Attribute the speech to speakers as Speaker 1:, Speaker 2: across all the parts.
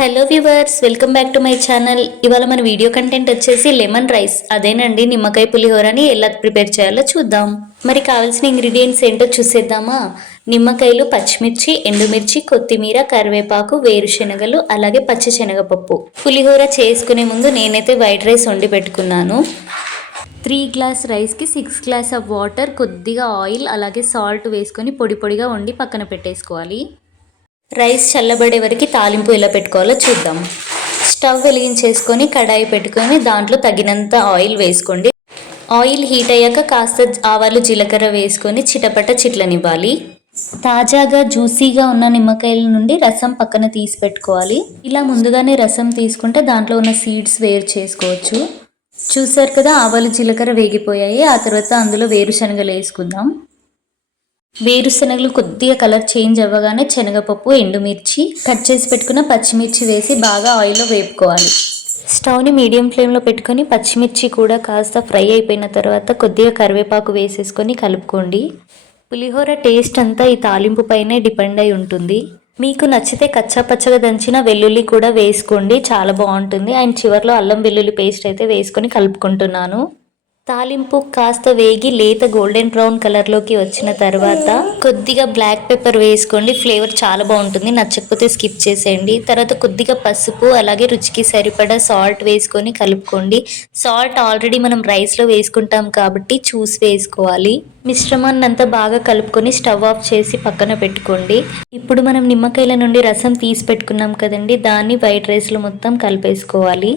Speaker 1: Hello viewers welcome back to my channel. ఇవాళ మన video content వచ్చేసి లెమన్ రైస్. అదేనండి నిమ్మకాయ పులిహోరని ఎలా ప్రిపేర్ చేయాలో చూద్దాం. మరి కావాల్సిన ఇంగ్రీడియంట్స్ ఏంటో చూసేద్దామా? నిమ్మకాయలు పచ్చిమిర్చి ఎండుమిర్చి కొత్తిమీర కరివేపాకు వేరుశనగలు అలాగే పచ్చిశనగపప్పు. పులిహోర చేసుకునే ముందు నేనైతే వైట్ రైస్ వండి పెట్టుకున్నాను. త్రీ గ్లాస్ రైస్కి సిక్స్ గ్లాస్ ఆఫ్ వాటర్ కొద్దిగా ఆయిల్ అలాగే సాల్ట్ వేసుకొని పొడి పొడిగా వండి పక్కన పెట్టేసుకోవాలి. రైస్ చల్లబడే వరకు తాలింపు ఎలా పెట్టుకోవాలో చూద్దాం. స్టవ్ వెలిగించేసుకొని కడాయి పెట్టుకొని దాంట్లో తగినంత ఆయిల్ వేసుకోండి. ఆయిల్ హీట్ అయ్యాక కాస్త ఆవాలు జీలకర్ర వేసుకొని చిటపట చిట్లనివ్వాలి. తాజాగా జ్యూసీగా ఉన్న నిమ్మకాయల నుండి రసం పక్కన తీసి పెట్టుకోవాలి. ఇలా ముందుగానే రసం తీసుకుంటే దాంట్లో ఉన్న సీడ్స్ వేరు చేసుకోవచ్చు. చూసారు కదా ఆవాలు జీలకర్ర వేగిపోయాయి. ఆ తర్వాత అందులో వేరుశనగలు వేసుకుందాం. వేరుశనగలు కొద్దిగా కలర్ చేంజ్ అవ్వగానే శనగపప్పు ఎండుమిర్చి కట్ చేసి పెట్టుకున్న పచ్చిమిర్చి వేసి బాగా ఆయిల్లో వేపుకోవాలి. స్టవ్ని మీడియం ఫ్లేమ్లో పెట్టుకొని పచ్చిమిర్చి కూడా కాస్త ఫ్రై అయిపోయిన తర్వాత కొద్దిగా కరివేపాకు వేసేసుకొని కలుపుకోండి. పులిహోర టేస్ట్ అంతా ఈ తాలింపు పైనే డిపెండ్ అయి ఉంటుంది. మీకు నచ్చితే కచ్చా పచ్చగా దంచిన వెల్లుల్లి కూడా వేసుకోండి. చాలా బాగుంటుంది. అండ్ చివరిలో అల్లం వెల్లుల్లి పేస్ట్ అయితే వేసుకొని కలుపుకుంటున్నాను. తాలింపు కాస్త వేగి లేత గోల్డెన్ బ్రౌన్ కలర్లోకి వచ్చిన తర్వాత కొద్దిగా బ్లాక్ పెప్పర్ వేసుకోండి. ఫ్లేవర్ చాలా బాగుంటుంది. నచ్చకపోతే స్కిప్ చేసేయండి. తర్వాత కొద్దిగా పసుపు అలాగే రుచికి సరిపడా సాల్ట్ వేసుకొని కలుపుకోండి. సాల్ట్ ఆల్రెడీ మనం రైస్లో వేసుకుంటాం కాబట్టి చూసి వేసుకోవాలి. మిశ్రమాన్ని అంతా బాగా కలుపుకొని స్టవ్ ఆఫ్ చేసి పక్కన పెట్టుకోండి. ఇప్పుడు మనం నిమ్మకాయల నుండి రసం తీసి పెట్టుకున్నాం కదండి. దాన్ని వైట్ రైస్లో మొత్తం కలిపేసుకోవాలి.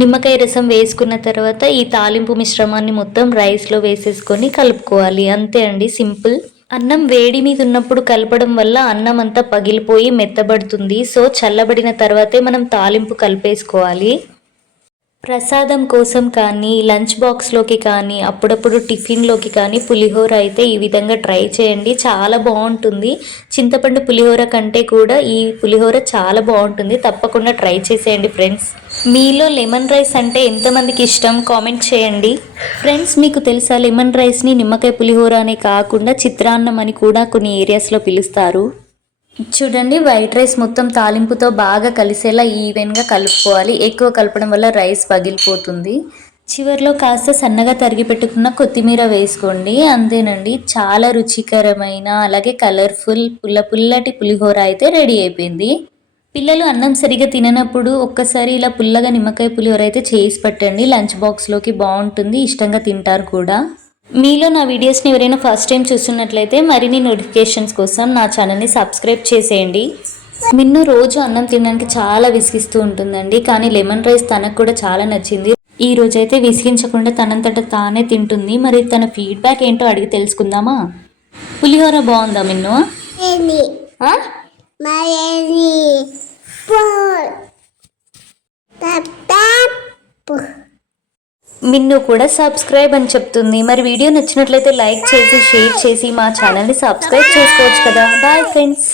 Speaker 1: నిమ్మకాయ రసం వేసుకున్న తర్వాత ఈ తాలింపు మిశ్రమాన్ని మొత్తం రైస్లో వేసేసుకొని కలుపుకోవాలి. అంతే అండి సింపుల్. అన్నం వేడి మీద ఉన్నప్పుడు కలపడం వల్ల అన్నం అంతా పగిలిపోయి మెత్తబడుతుంది. సో చల్లబడిన తర్వాతే మనం తాలింపు కలిపేసుకోవాలి. ప్రసాదం కోసం కానీ లంచ్ బాక్స్లోకి కానీ అప్పుడప్పుడు టిఫిన్లోకి కానీ పులిహోర అయితే ఈ విధంగా ట్రై చేయండి. చాలా బాగుంటుంది. చింతపండు పులిహోర కంటే కూడా ఈ పులిహోర చాలా బాగుంటుంది. తప్పకుండా ట్రై చేసేయండి ఫ్రెండ్స్. మీలో లెమన్ రైస్ అంటే ఎంతమందికి ఇష్టం? కామెంట్ చేయండి. ఫ్రెండ్స్ మీకు తెలుసా లెమన్ రైస్ని నిమ్మకాయ పులిహోర అనే కాకుండా చిత్రాన్నం అని కూడా కొన్ని ఏరియాస్లో పిలుస్తారు. చూడండి వైట్ రైస్ మొత్తం తాలింపుతో బాగా కలిసేలా ఈవెన్గా కలుపుకోవాలి. ఎక్కువ కలపడం వల్ల రైస్ పగిలిపోతుంది. చివరిలో కాస్త సన్నగా తరిగి పెట్టుకున్న కొత్తిమీర వేసుకోండి. అంతేనండి చాలా రుచికరమైన అలాగే కలర్ఫుల్ పుల్ల పుల్లటి పులిహోర అయితే రెడీ అయిపోయింది. పిల్లలు అన్నం సరిగా తిననప్పుడు ఒక్కసారి ఇలా పుల్లగా నిమ్మకాయ పులిహోర అయితే చేసి పెట్టండి. లంచ్ బాక్స్లోకి బాగుంటుంది ఇష్టంగా తింటారు కూడా. మీలో నా వీడియోస్ని ఎవరైనా ఫస్ట్ టైం చూస్తున్నట్లయితే మరిన్ని నోటిఫికేషన్స్ కోసం నా ఛానల్ని సబ్స్క్రైబ్ చేసేయండి. మిన్ను రోజు అన్నం తినడానికి చాలా విసిగిస్తూ ఉంటుందండి కానీ లెమన్ రైస్ తనకు కూడా చాలా నచ్చింది. ఈ రోజైతే విసిగించకుండా తనంతట తానే తింటుంది. మరి తన ఫీడ్బ్యాక్ ఏంటో అడిగి తెలుసుకుందామా? పులిహోర బాగుందా మిన్ను ఆ? మిన్ను కూడా సబ్స్క్రైబ్ అని చెప్తుంది. మరి వీడియో నచ్చినట్లయితే లైక్ చేసి షేర్ చేసి మా ఛానల్ని సబ్స్క్రైబ్ చేసుకోవచ్చు కదా. Bye friends